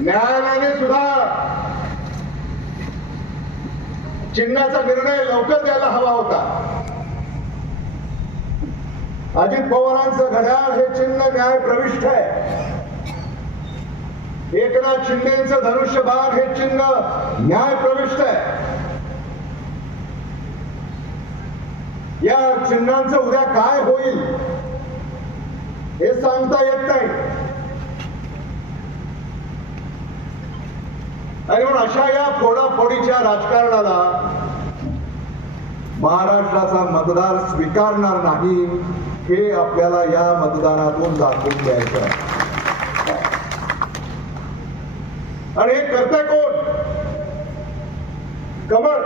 न्यायालयाने सुद्धा चिन्हाचा निर्णय लवकर द्यायला हवा होता. अजित पवारांचं घड्याळ हे चिन्ह न्याय प्रविष्ट आहे. एकनाथ शिंदेचं धनुष्यबाण हे चिन्ह न्याय प्रविष्ट आहे. या चिन्हांचं उद्या काय होईल हे सांगता येत नाही आणि म्हणून अशा या फोडाफोडीच्या राजकारणाला महाराष्ट्राचा मतदार स्वीकारणार नाही हे आपल्याला या मतदानातून दाखवून द्यायचं आहे. आणि हे करते कोण? कमळ.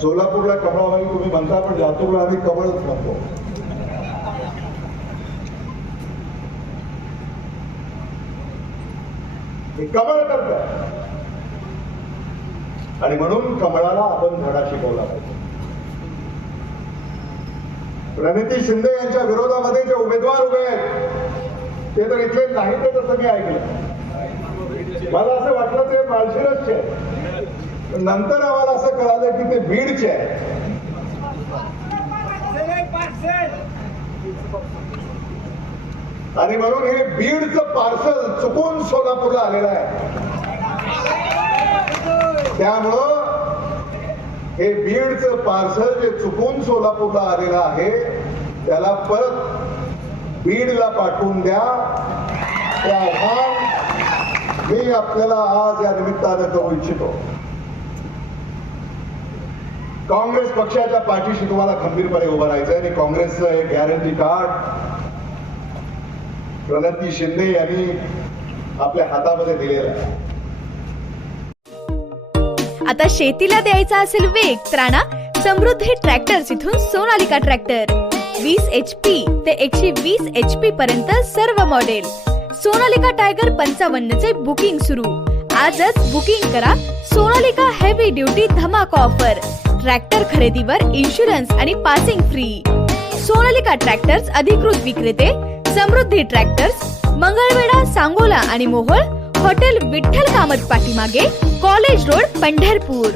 सोलापूरला कमळाबाई तुम्ही म्हणता पण लातूरला आम्ही कमळच म्हणतो. हे कमळ करत आणि म्हणून कमळाला आपण धडा शिकवला पाहिजे. प्रणिती शिंदे यांच्या विरोधामध्ये जे उमेदवार उभे आहेत ते तर इथले नाही ते तसं मी ऐकलं. मला असं वाटलं ते माळशिरसचे नंतर आम्हाला असं कळालं की ते बीडचे आहे आणि म्हणून हे बीडचं पार्सल चुकून सोलापूरला आलेलं आहे. त्यामुळं हे बीडचं पार्सल जे चुकून सोलापूरला आलेलं आहे त्याला परत बीडला पाठवून द्या. ते आव्हान मी आपल्याला आज या निमित्तानं करू इच्छितो. काँग्रेस पक्षाच्या पाठीशी तुम्हाला खंबीरपणे उभं राहायचं आणि काँग्रेसचं एक गॅरंटी कार्ड प्रणती शिंदे यांनी आपल्या हातामध्ये दिलेला आहे. आता शेतीला द्यायचा असेल वेग तर आणा समृद्धी ट्रॅक्टर्स इथून सोनालिका ट्रॅक्टर. वीस एच पी ते एकशे वीस एच पी पर्यंत सर्व मॉडेल सोनालिका टायगर पंचावन्न चे बुकिंग सुरू. आजच बुकिंग करा सोनालिका हेवी ड्युटी धमाका ऑफर ट्रॅक्टर खरेदीवर इन्शुरन्स आणि पासिंग फ्री सोनालिका ट्रॅक्टर्स अधिकृत विक्रेते समृद्धी ट्रॅक्टर्स मंगळवेढा सांगोला आणि मोहोळ हॉटेल विठ्ठल कामत पाठीमागे कॉलेज रोड पंढरपूर.